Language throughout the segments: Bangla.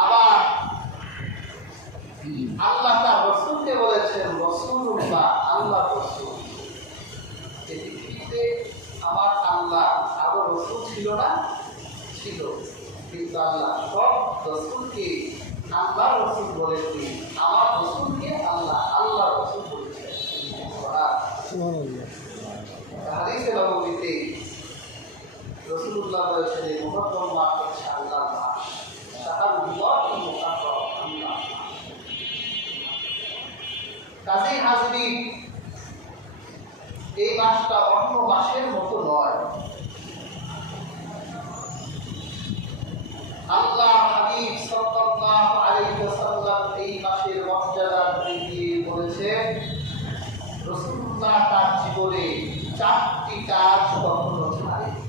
আবার আল্লাহ তার রাসূলকে বলেছেন রাসূলুল্লাহ, আল্লাহ রাসূল। এই পৃথিবীতে আমার আল্লাহ আরো রাসূল ছিল না? ছিল, কিন্তু আল্লাহ সব রাসূলকে আল্লাহ রাসূল বলেননি, আমার রাসূলকে আল্লাহ আল্লাহ রাসূল বলেছেন। সুবহানাল্লাহ। হাদিসে নববীতে রাসূলুল্লাহ বলেছেন এই মুহররম মাস হচ্ছে আল্লাহর মাস, শাহরুল্লাহিল মুকাররম, আল্লাহ। কাজী হাজরি, এই মাসটা অন্য মাসের মতো নয়। আল্লাহ হাবিব সাল্লাল্লাহু আলাইহি ওয়াসাল্লাম এই মাসের মর্যাদা দিয়ে বলেছেন, রাসূলুল্লাহ তার জীবনে 4টি কাজ কখনো ছাড়েনি।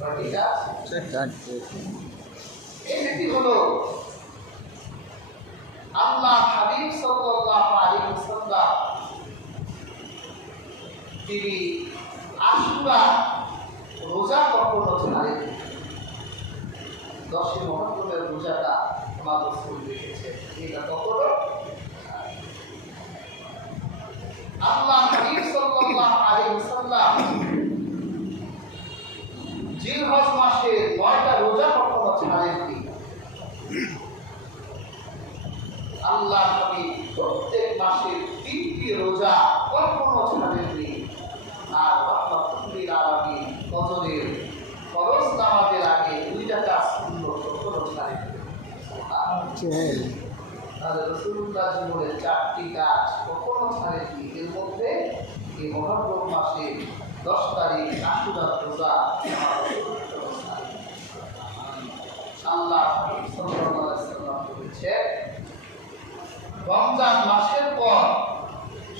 কয়টি কাজ? 4টি। এটি হলো আল্লাহ হাবিব সাল্লাল্লাহু আলাইহি ওয়াসাল্লাম তিনি আশুরা রোজা কখনো ছাড়েনি। 10 মুহররমের রোজাটা আমার রাসূল রেখেছেন, এটা কখনো আল্লাহ হাবিব সাল্লাল্লাহু আলাইহি ওয়াসাল্লাম জিলহজ মাসে 9টা রোজা কখনো ছাড়েননি। আল্লাহ হাবিব প্রত্যেক মাসে 3টি রোজা কখনো ছাড়েননি। আর রাহমাতুল আলামিন ফজরের ফরজ নামাজের আগে 2 রাকাত সুন্নত কখনো ছাড়েননি। তাহলে রাসূলুল্লাহ জীবনের 4টি কাজ কখনো ছাড়েননি। এর মধ্যে এই মুহররম মাসে 10 তারিখ আশুরা রোজা আল্লাহ সাল্লাল্লাহু আলাইহি ওয়াসাল্লাম বলেছেন, রমজান মাসের পর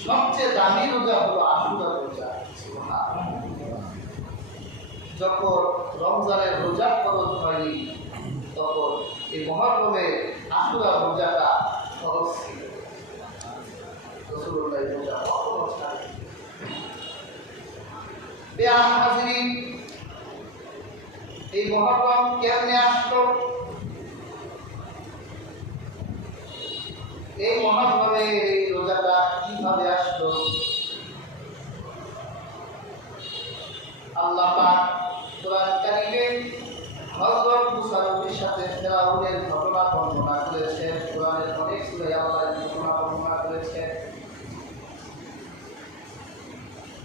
সবচেয়ে দামি রোজা হলো আশুরা রোজা। যখন রমজানের রোজা ফরজ হয়নি, তখন এই মুহররমের আশুরা রোজাটা ফরজ ছিল। রাসূলুল্লাহ রোজা কখনো ছাড়েননি। বেআম হাজিরিন, এই মুহররম কেমনে আসলো? এই মুহররমের এই রোজাটা কিভাবে আসলো? আল্লাহ পাক কোরআন কারীমে হযরত মুসা নবীর সাথে ফিরআউনের ঘটনা বর্ণনা করেছেন। কোরআনের অনেক সূরায় আল্লাহ এই ঘটনা বর্ণনা করেছেন।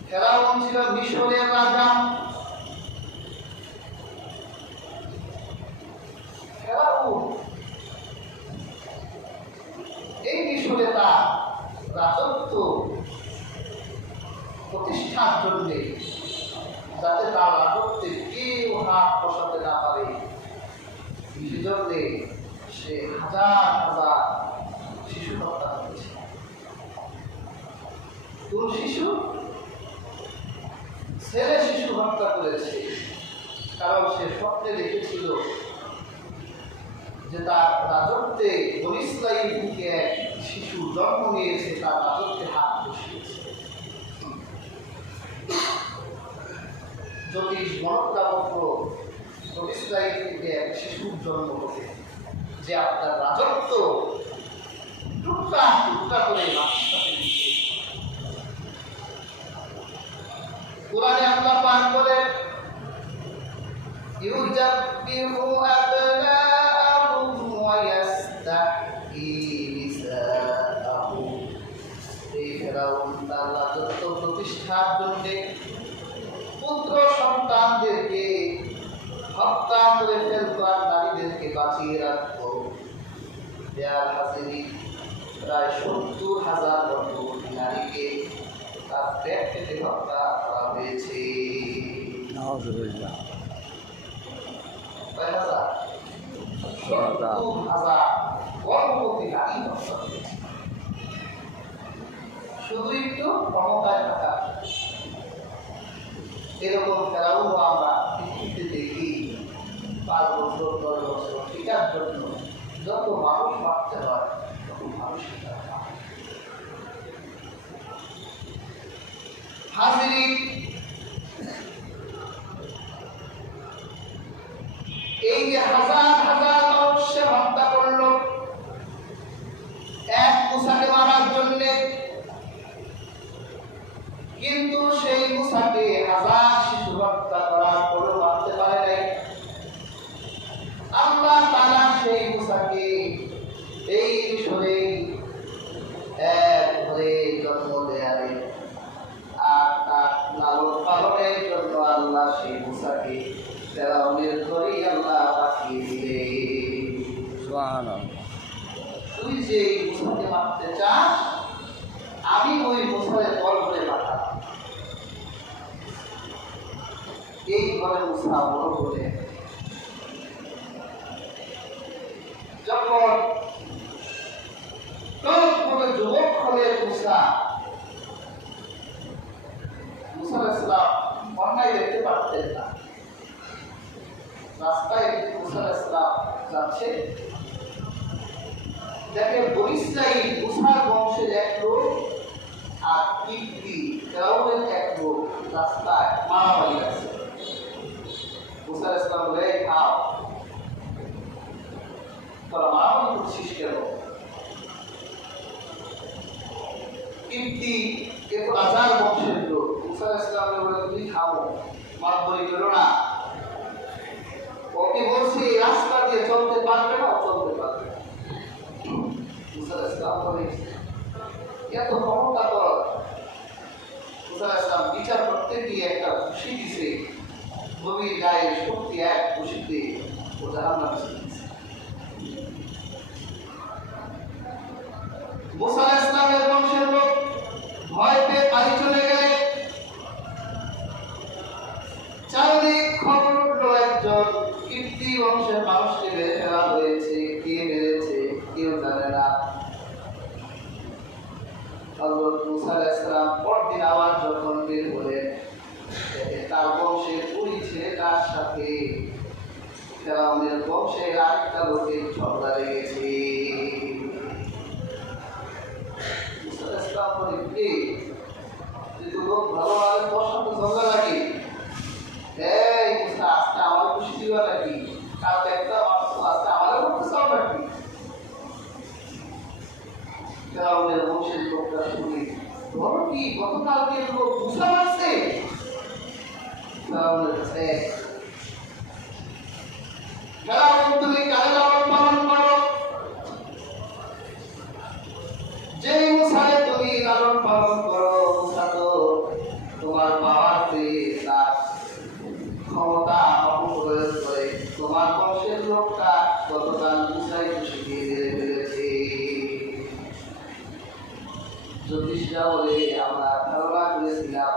ফিরআউন ছিল মিশরের রাজা। ফিরআউন এই মিশরে তার রাজত্ব প্রতিষ্ঠার জন্য, যাতে তার রাজত্বে কেউ হাত বসাতে না পারে, সেজন্য সে হাজার হাজার শিশু হত্যা করেছে। কোন শিশু? ছেলে শিশু হত্যা করেছে। কারণ সে স্বপ্নে দেখেছিল যে তার রাজত্বে বনী ইসরাঈল থেকে এক শিশু জন্ম নিয়েছে, তার রাজত্বে হাত বসিয়েছে। যদি মনকামত্র বনী ইসরাঈল থেকে এক শিশুর জন্ম হবে, যে আপনার রাজত্ব টুকরা টুকরা করে নষ্ট করে দিচ্ছে। কোরআনে আল্লাহ পাক বলেন, ইউজাব্বিহু আবনাআহুম ওয়া ইস্তাহয়ী নিসাআহুম। এই ফিরআউন তার রাজত্ব প্রতিষ্ঠার জন্য পুত্র সন্তানদেরকে হত্যা করে ফেলত আর নারীদেরকে বাঁচিয়ে রাখত। বেআম হাজিরিন, প্রায় 70,000 গর্ভবতী নারীকে তার পেট কেটে হত্যা করা হয়েছে। নাউযুবিল্লাহ। 70,000 গর্ভবতী নারী হত্যা হয়েছে। শুধু একটু ক্ষমতায় থাকা। এরকম ফেরাউন আমরা পৃথিবীতে দেখি। 5 বছর 10 বছর এটার জন্য যত মানুষ মারতে হয় তত মানুষ হাজিরিন, এই যে হাজার হাজার মানুষকে হত্যা করলো এক মুসাকে মারার জন্য, কিন্তু সেই মুসাকে হাজার শিশু হত্যা করার পরেও মারতে পারে নাই। আল্লাহ তাআলা সেই মুসাকে এই মিশরে এক ঘরে জন্ম দেয়ালে আর তার লালন পালনের জন্য আল্লাহ সেই মুসাকে ফেরাউনের ঘরেই আল্লাহ পাঠিয়ে দিলেন। সুবহানাল্লাহ। তুই যে মুসাকে মারতে চাস, আমি ওই মুসারে বল করে পাঠাব। এই ঘরে মুসা বড় করে যখন কোনো যুবক হলে মুসা আলাইহিস সালাম অন্যায় দেখতে পারতেন না। রাস্তায় মুসা আলাইহিস সালাম যাচ্ছে, দেখে বনী ইসরাঈল মুসার বংশের এক লোক আর কিপ্তি ফিরআউনের এক লোক রাস্তায় মারামারি আছে। মুসা আলাইহিস সালাম বলে, খাও, তোরা মারামারি করছিস কেন? কিপ্তি এত হাজার বংশের লোক। মুসা আলাইহিস সালাম বলে, তুমি খাও, মারামারি করো না। ওকে বলছি রাস্তা দিয়ে চলতে পারবে না, চলতে পারবে। মুসা আলাইহিস সালাম বলে, এত ক্ষমতা তোর। মুসা আলাইহিস সালাম বিচার করতে গিয়ে একটা ঘুষি দিছে, নবীর গায়ে শক্তি এক ঘুষিতে ও জাহান্নামে চলে গেছে। মুসা আলাইহিস সালামের বংশের লোক ভয় পেয়ে পানি চলে গেলে চারিদিক খবর উঠলো একজন কিপ্তি বংশের মানুষকে মেরে ফেলা হয়েছে। কে মেরেছে কেউ জানে না। হযরত মুসা আলাইহিস সালাম পরদিন আবার যখন বের হলেন, তার বংশের ওই ছেলেটার সাথে ফিরআউনের বংশের আরেকটা লোকের ঝগড়া লেগেছে। মুসা আলাইহিস সালাম বলে, কে যদি লোক ভালোভাবে তোর সাথে ঝগড়া লাগে, এই মুসা আজকে আমার খুশি দিবা নাকি? কালকে একটা মারছো, আজকে আমারও করতে চাও নাকি? ফিরআউনের বংশের লোকটা শুনে, ধরো কি গতকালকে লোক মুসা মারছে? ফিরআউনের কাছে, ফিরআউন তুমি কারে লালন পালন করো? যেই মুসারে তুমি লালন পালন করো, মুসা তো তোমার বাবার চেয়ে তার ক্ষমতা অপপ্রয়োগ করে তোমার বংশের লোকটা গতকাল মুসাই খুশি দিয়ে মেরে ফেলেছে। জ্যোতিষরা বলে, আমরা ধারণা করেছিলাম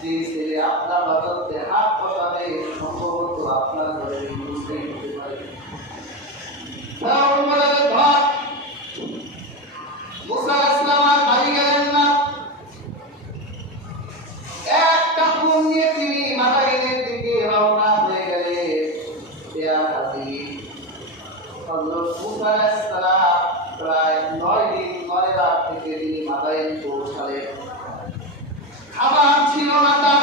যে ছেলে আপনার রাজত্বে হাত বসাবে সম্ভবত আপনার ঘরে মুসলিম হতে পারে। ফিরআউন বলে, ধর। মুসা আলাইহিস সালাম আর বাড়ি গেলেন না। একটা ফোন নিয়ে তিনি মাদাইনের দিকে রওনা হয়ে গেলেন। হযরত মুসা আলাইহিস সালাম প্রায় 9 দিন 9 রাত থেকে তিনি মাদাইন পৌঁছালেন। খাবার ছিল না তার,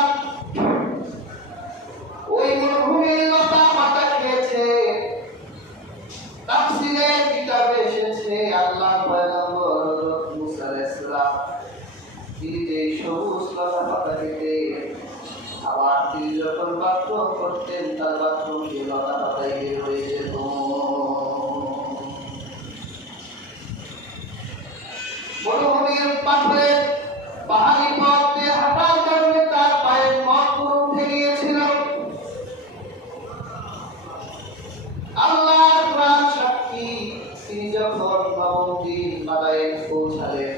ওই মরুভূমির লতা পাতা খেয়েছে। তাফসীরের কিতাবে এসেছে আল্লাহর পয়গম্বর হযরত মুসা আলাইহিস সালাম তিনি যে সবুজ লতা পাতা খেতেন, আবার তিনি যখন বাথরুম করতেন তার বাথরুম দিয়ে লতা পাতায় বের হয়ে যেত। মরুভূমির পাথরে পাহাড়ি পথ দিয়ে হাঁটার কারণে তার পায়ের নখগুলো উঠে গিয়েছিল। আল্লাহর কোরআন সাক্ষী, তিনি যখন নবমদিন মাদায়েন পৌঁছালেন,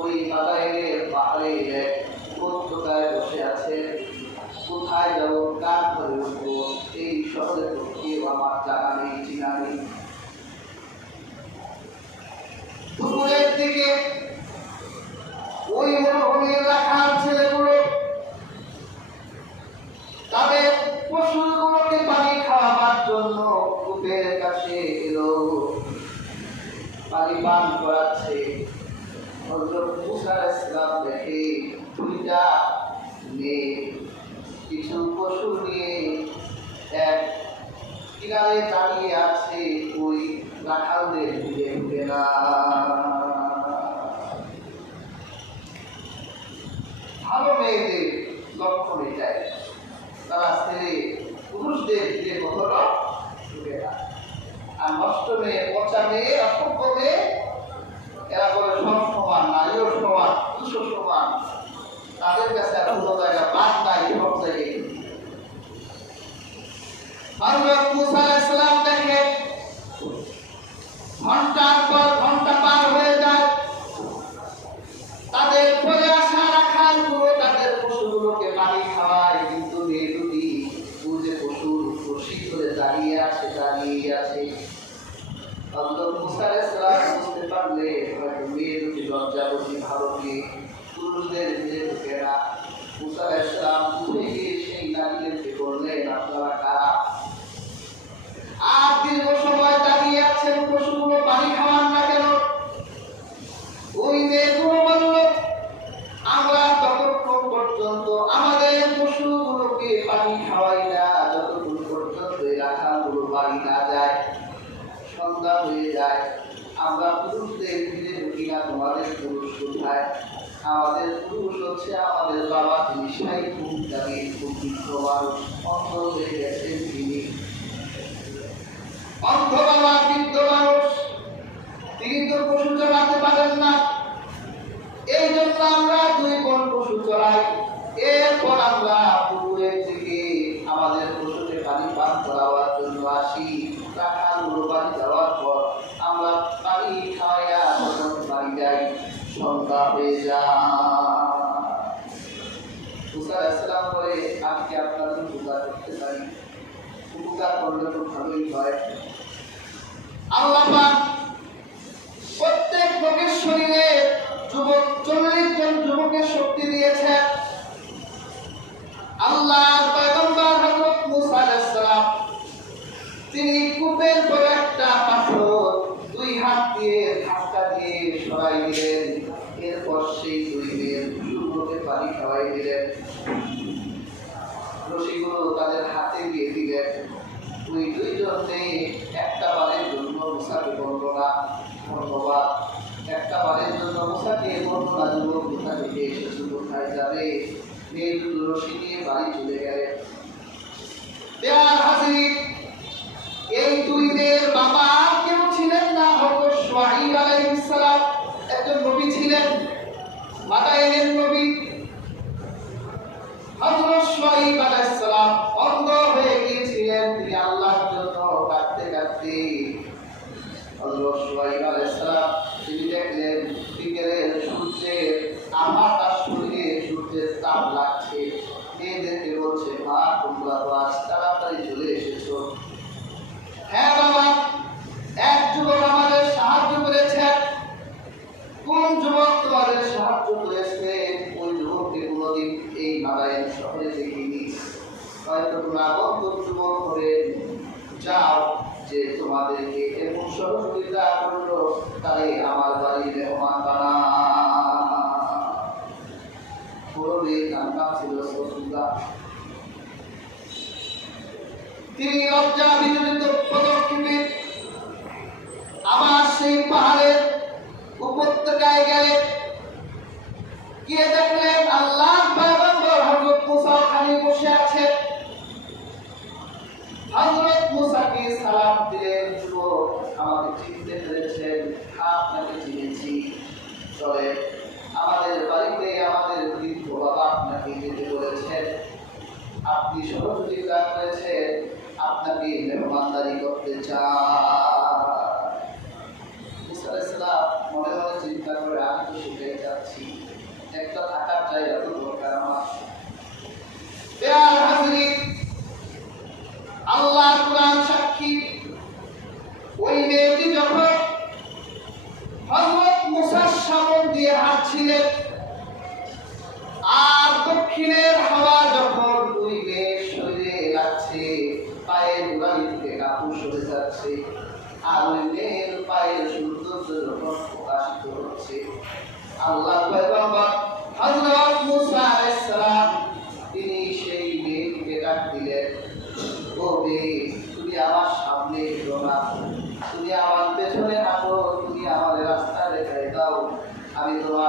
ওই মাদায়েনের পাহাড়ে এক উপত্যকায় বসে আছে। কোথায় যাব, কার ঘরে উঠবো, এই শহরে তো কেউ আমার জানা নেই, চিনা নেই। দুপুরের দিকে ওই মরুভূমির রাখাল ছেলেগুলো তাদের পশুগুলোকে পানি খাওয়াবার জন্য কূপের কাছে এলো, পানি পান করাচ্ছে। হযরত মুসা আলাইহিস সালাম দেখে দুইটা মেয়ে কিছু পশু নিয়ে এক কিনারে দাঁড়িয়ে আছে ওই রাখালদের দিকে ঢুকে না। ভালো মেয়েদের লক্ষণ এটাই, তারা ছেলে পুরুষদের দিকে কখনো ঢুকে না। আর নষ্ট মেয়ে, পচা মেয়ে, অসভ্য মেয়ে, এরা বলে সব সমান, নারীও সমান, পুরুষও সমান, তাদের কাছে আর কোনো জায়গা বাদ নাই, সব জায়গায়। হযরত মুসা আলাইহিস সালাম দেখেন ঘন্টার পর ঘন্টা পার হয়ে যায়, তাদের পরে আসা রাখালগুলো তাদের পশুগুলোকে পানি খাওয়ায়, কিন্তু মেয়ে দুটি বুঝে পশুর রশি করে দাঁড়িয়ে আছে। হযরত মুসা আলাইহিস সালাম বুঝতে পারলেন হয়তো মেয়ে দুটি লজ্জাবতী, ভালো মেয়ে, পুরুষদের দিকে ঢুকে না। মুসা আলাইহিস সালাম উঠে গিয়ে সেই নারীদেরকে বললেন, আপনারা কারা? আর দীর্ঘ সময় দাঁড়িয়ে আছেন, পশুগুলো পানি খাওয়ান না কেন? ওই মেয়েগুলো বলল, আমরা ততক্ষণ পর্যন্ত আমাদের পশুগুলোকে পানি খাওয়াই না যতক্ষণ পর্যন্ত এই রাখালগুলো বাড়ি না যায়, সন্ধ্যা হয়ে যায়। আমরা পুরুষদের দিকে ঢুকি না, তোমাদের পুরুষ কোথায়? আমাদের পুরুষ হচ্ছে আমাদের বাবা, তিনি শাহী মুক্তাকে খুব বৃদ্ধ মানুষ, অন্ধ হয়ে গেছেন তিনি। অন্ধ বাবা, বৃদ্ধ মানুষ, তিনি তো পশু চড়াতে পারেন না, এই জন্য আমরা দুই বোন পশু চড়াই। এরপর আমরা পুকুরের দিকে আমাদের পশুকে পানি পান করাবার জন্য আসি। রাখালগুলো বাড়ি যাওয়ার পর আমরা পানি খাওয়াইয়া যখন বাড়ি যাই, সন্ধ্যা হয়ে যায়। মুসা আলাইহিস সালাম বলে, আমি কি আপনাদের উপকার করতে পারি? উপকার করলে তো ভালোই হয়। আল্লাহ পাক প্রত্যেক লোকের শরীরে 40 জন যুবকের শক্তি দিয়েছেন। আল্লাহর পয়গম্বর হযরত মুসা আলাইহিস সালাম তিনি কূপের পর একটা পাথর দুই হাত দিয়ে ধাক্কা দিয়ে সরাই দিলেন। এরপর সেই দুই মেয়ের যুবককে পানি খাওয়াই দিলেন, রশিগুলো তাদের হাতে দিয়ে দিলেন। ওই দুইজন মেয়ে একটা বারের জন্য মুসাকে বলল না ধন্যবাদ, একটা বারের জন্য মুসাকে বলল না যুবক কোথা থেকে এসেছে, কোথায় যাবে। মেয়ে দুটো রশি নিয়ে বাড়ি চলে গেলেন। প্রিয় হাজির, এই দুই মেয়ের বাবা কেউ ছিলেন না, হযরত শুআয়ব আলাইহিস সালাম একজন নবী ছিলেন, মাদায়েনের নবী। হযরত শুআয়ব আলাইহিস সালাম অন্ধ হয়ে গিয়েছিলেন, তিনি আল্লাহর জন্য কাঁদতে কাঁদতে হযরত শুআয়ব আলাইহিস সালাম তিনি দেখলেন বিকেলের সূর্যের আভা তার শরীরে সূর্যের তাপ লাগছে। মেয়েদেরকে বলছে, মা তোমরা তো আজ তাড়াতাড়ি চলে এসেছো। হ্যাঁ বাবা, এক যুবক আমাদের সাহায্য করেছে। কোন যুবক তোমাদের সাহায্য করেছে? ওই যুবককে কোনোদিন এই মাদায়েন শহরে দেখিনি, হয়তো তোমরা আগন্তুক যুবক করে যাও, যে তোমাদেরকে এমন সহযোগিতা করলো, তাই আমার বাড়ির মেহমান বানা। তার নাম ছিল সফিয়া। তিনি লজ্জা বিজড়িত পদক্ষেপে আবার সেই পাহাড়ের উপত্যকায় গেলেন। গিয়ে দেখলেন আল্লাহর পয়গম্বর হযরত মুসা ওখানে বসে আছেন। হযরত মুসাকে সালাম দিলেন, যুবক আমাকে চিনতে পেরেছেন? আপনাকে চিনেছি, চলে আমাদের বাড়িতে আমাদের বৃদ্ধ বাবা আপনাকে যেতে বলেছেন, আপনি সহযোগিতা করেছেন, আপনাকে মেহমানদারি করতে চান। মুসা আলাইহিস সালাম মনে মনে চিন্তা করে, আমি তো সেটাই যাচ্ছি, একটা থাকার জায়গা তো দরকার আমার। আল্লাহর কুরআন সাক্ষী, ওই মেয়েটি যখন হযরত মুসার সামনে দিয়ে হাঁটছিলেন, আর দক্ষিণের হাওয়া যখন ওই মেয়ের শরীরে লাগছে, পায়ের গোড়ালি থেকে কাপড় সরে যাচ্ছে, আর ওই মেয়ের পায়ের সৌন্দর্য যখন প্রকাশিত হচ্ছে, আল্লাহর পয়গম্বর হযরত মুসা আলাইহিস সালাম তিনি সেই মেয়েটিকে ডাক দিলেন, ও হে, তুমি আমার সামনে এসো না, তুমি আমার পেছনে হাঁটো, তুমি আমাদের রাস্তা দেখাই দাও, আমি তোমার